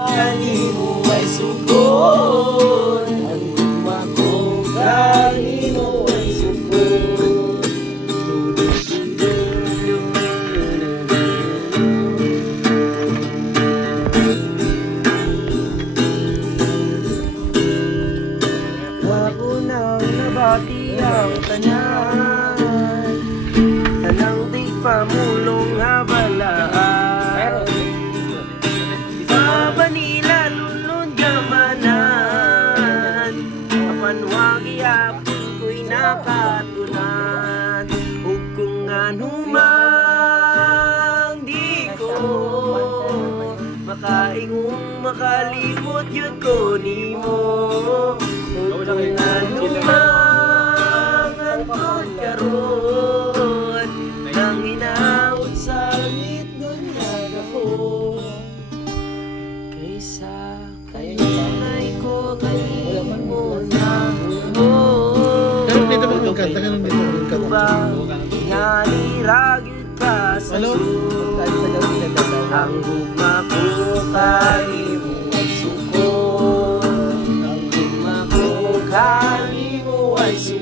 Kanimo ay sugod, ang gugma ko kanimo ay sugod. Wako nang nabati ang tanan, tanang di pamulong nga balaan. Manila lulun gamanan, kapanwagi apon ko'y nakatunan. Ug kung anumang di ko makaingong makalimot yun ko nimo. Ug kung anumang angkot karon nang hinaut sa langit nun ako. Kaysa kanay ko kanimo na Ganun dito magkanta, ganun dito magkanta. nga niragyod ka sa ang gugma ko kanimo ay sukod, ang gugma ko kanimo ay sukod.